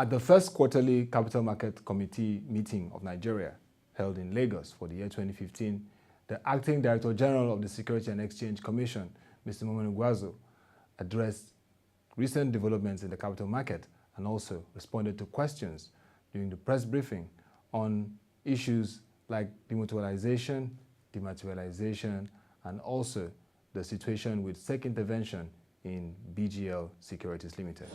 At the first quarterly Capital Market Committee meeting of Nigeria, held in Lagos for the year 2015, the Acting Director General of the Securities and Exchange Commission, Mr. Mounir Gwarzo, addressed recent developments in the capital market and also responded to questions during the press briefing on issues like demutualization, dematerialization, and also the situation with SEC intervention in BGL Securities Limited.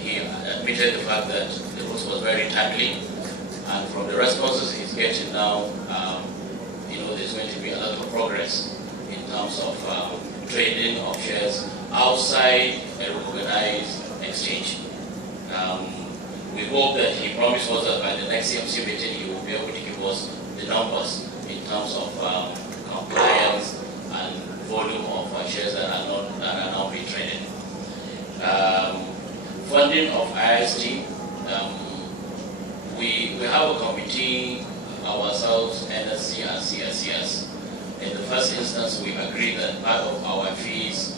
He admitted the fact that the rules was very timely, and from the responses he's getting now, there's going to be a lot of progress in terms of trading of shares outside a recognized exchange. We hope that he promised us that by the next CMC meeting he will be able to give us the numbers in terms of compliance and volume of shares that are now being traded. Funding of IST, we have a committee ourselves, NSC and CSCS. In the first instance, we agreed that part of our fees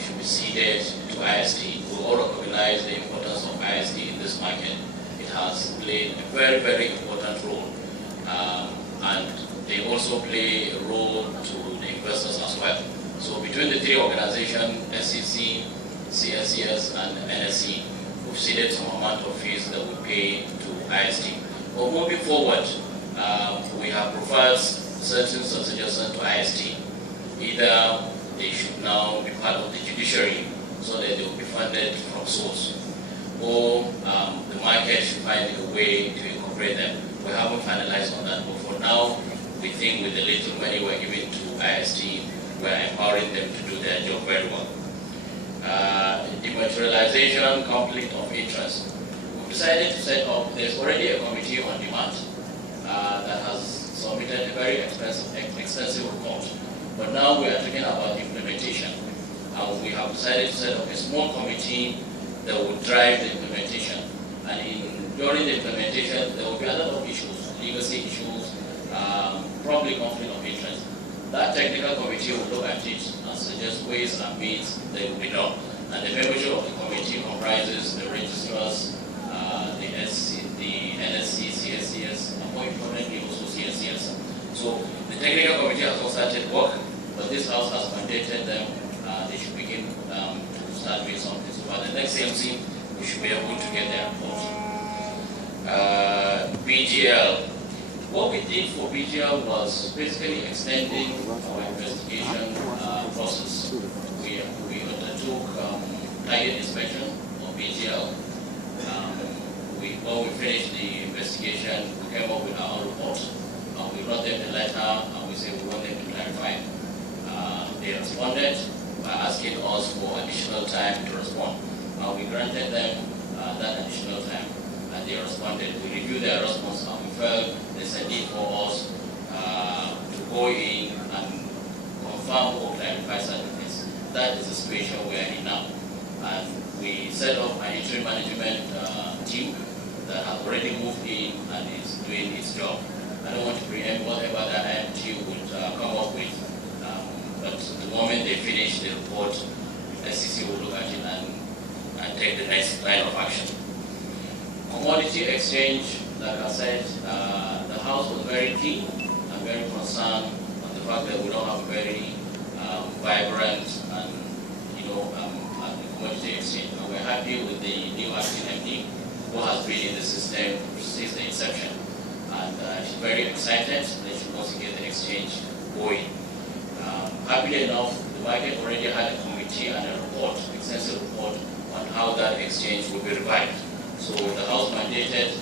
should be ceded to IST. We all recognize the importance of IST in this market. It has played a very, very important role. And they also play a role to the investors as well. So between the three organizations, SEC, CSCS, and NSC, we've ceded some amount of fees that we pay to IST. But moving forward, we have provided certain suggestions to IST. Either they should now be part of the judiciary so that they will be funded from source, or the market should find a way to incorporate them. We haven't finalized on that, but for now, we think with the little money we're giving to IST, we're empowering them to do their job very well. Dematerialization, conflict of interest. We decided to set up, there's already a committee on demand that has submitted a very extensive report. But now we are talking about implementation. And we have decided to set up a small committee that will drive the implementation. And during the implementation, there will be a lot of issues, legacy issues, probably conflict of interest. That technical committee will look at it and suggest ways and means that will be done. And the membership of the committee comprises the registrars, the NSC, CSCS, and more importantly also CSCS. So the technical committee has also started work, but this house has mandated them, they should begin to start doing something. So by the next CMC, we should be able to get their report. BGL. What we did for BGL was basically extending our investigation process. We undertook target inspection of BGL. When we finished the investigation, we came up with our own report. We wrote them the letter and we said we want them to clarify. They responded by asking us for additional time to respond. We granted them that additional time, and they responded. We reviewed their response and we felt there's a need for us to go in and confirm or clarify certain things. That is the situation we are in now. And we set up an interim management team that has already moved in and is doing its job. I don't want to preempt whatever that IMT would come up with, but the moment they finish the report, SEC will look at it and take the next line of action. Commodity exchange, like I said, the House was very keen and very concerned on the fact that we don't have a very vibrant and commodity exchange. And we're happy with the new acting MD who has been in the system since the inception. And she's very excited that she wants to get the exchange going. Happily enough, the market already had a committee and a report, extensive report, on how that exchange will be revived. So the House mandated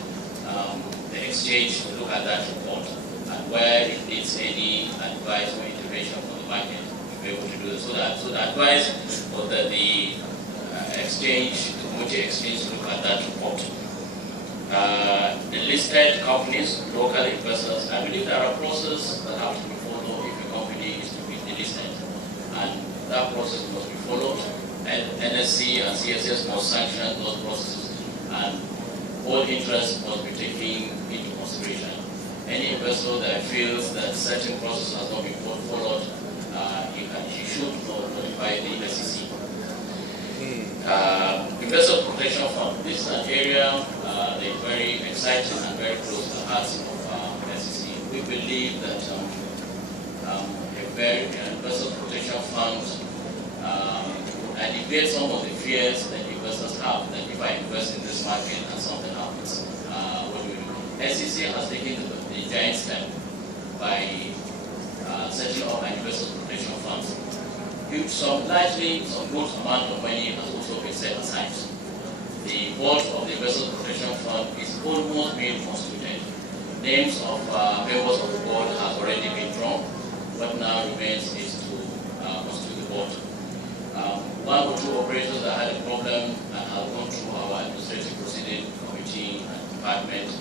the exchange to look at that report and where it needs any advice or intervention from the market to be able to do this. So the advice was that the commodity exchange look at that report. The listed companies, local investors, I believe there are processes that have to be followed if a company is to be delisted. And that process must be followed. And NSC and CSS must sanction those processes. And all interests must be taken into consideration. Any investor that feels that certain process has not been followed, he should notify the SEC. Investor Protection Fund. This is an area that is very exciting and very close to the hearts of SEC. We believe that Investor Protection Fund alleviates some of the fears that investors have that if I invest in this market and something happens, what do we do? SEC has taken the giant step by setting up an Investor Protection Fund. Largely, some good amount of money has also been set aside. The board of the Investor Protection Fund is almost being constituted. Names of members of the board have already been drawn. What now remains is to constitute the board. One or two operators that had a problem and have gone through our administrative proceeding committee and department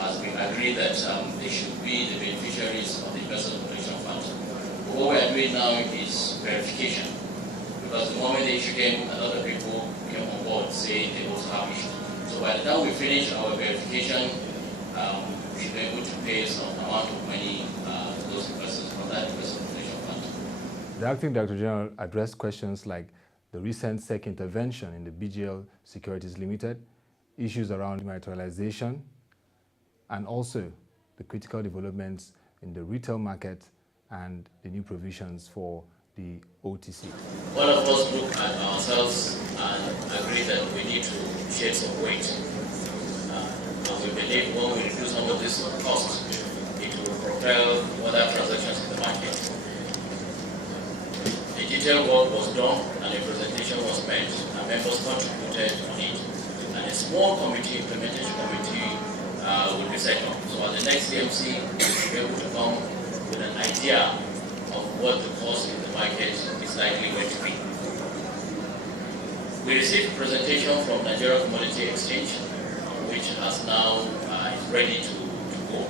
has been agreed that they should be the beneficiaries of the Investor Protection Fund. What we are doing now is verification, because the moment the issue came, a lot of people came on board saying they also have issue. So by the time we finish our verification, we should be able to pay some amount of money to those investors from that Investor Protection Fund. The Acting Director General addressed questions like the recent SEC intervention in the BGL Securities Limited, issues around demutualization, and also the critical developments in the retail market and the new provisions for the OTC. All of us look at ourselves and agree that we need to shed some weight. And we believe when we reduce some of this cost, it will propel other transactions in the market. The detailed work was done and a presentation was made, and members contributed on it. And a small committee, implementation committee, will be set up. So at the next CMC, we should be able to come with an idea of what the cost in the market is likely going to be. We received a presentation from Nigeria Commodity Exchange, which has now is ready to go.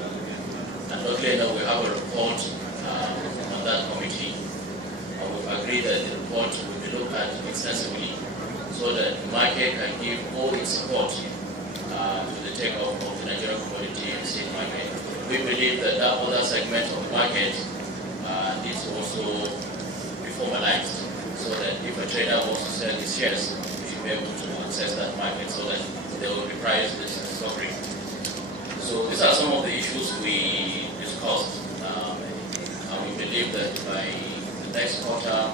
And luckily enough, we have a report on that committee. And we've agreed that the report will be looked at extensively so that the market can give all its support to the takeoff of the Nigeria Commodity Exchange market. We believe that that other segment of the market needs to also be formalized, so that if a trader wants to sell his shares, he should be able to access that market so that there will be price discovery. So these are some of the issues we discussed, and we believe that by the next quarter,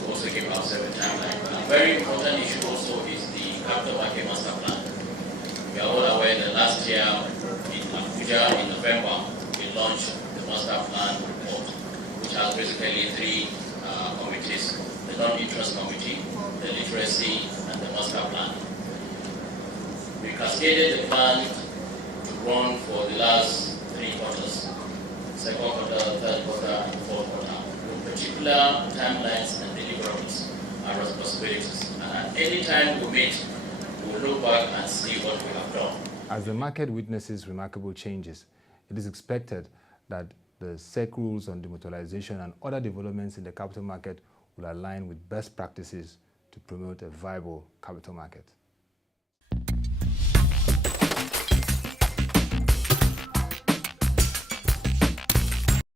we'll also give ourselves a timeline. A very important issue also is the capital market master plan. We are all aware that last year in Abuja in November, we launched the master plan report, which has basically three committees: the non-interest committee, the literacy, and the master plan. We cascaded the plan to run for the last 3 quarters: second quarter, third quarter, and fourth quarter, with particular timelines and deliverables and responsibilities. And at any time we meet, we'll look back and see what we have done. As the market witnesses remarkable changes, it is expected that the SEC rules on demutualization and other developments in the capital market will align with best practices to promote a viable capital market.